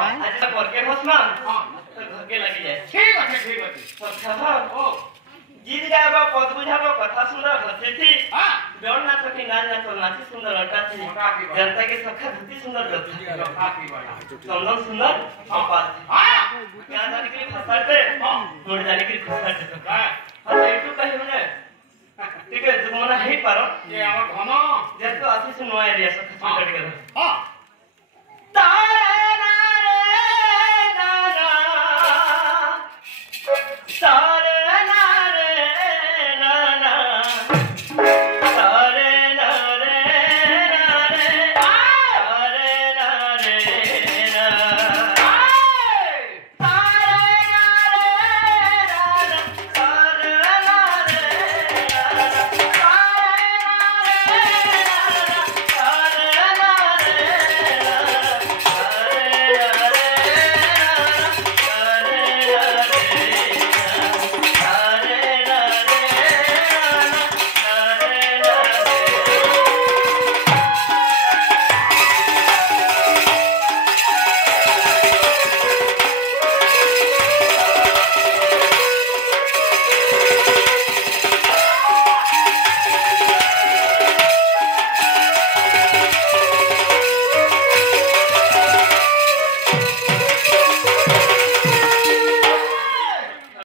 आज घर के हसमा तो घर के लगी जाए ठीक है सखा ओ गीत गाबो पद बुझाबो कथा सुंदर हसीथी डर ना सकी ना तो नाची सुंदर लटाथी जनता के सखा धुती सुंदर करथी चंदन सुंदर अपास क्या जाने के फसाते गोड़ जाने के फसाते हां एटू कहि मने ठीक है जुमना हे पारो ये हमर घन जेतो आसी सुनवा एरिया सखा कट गेल हां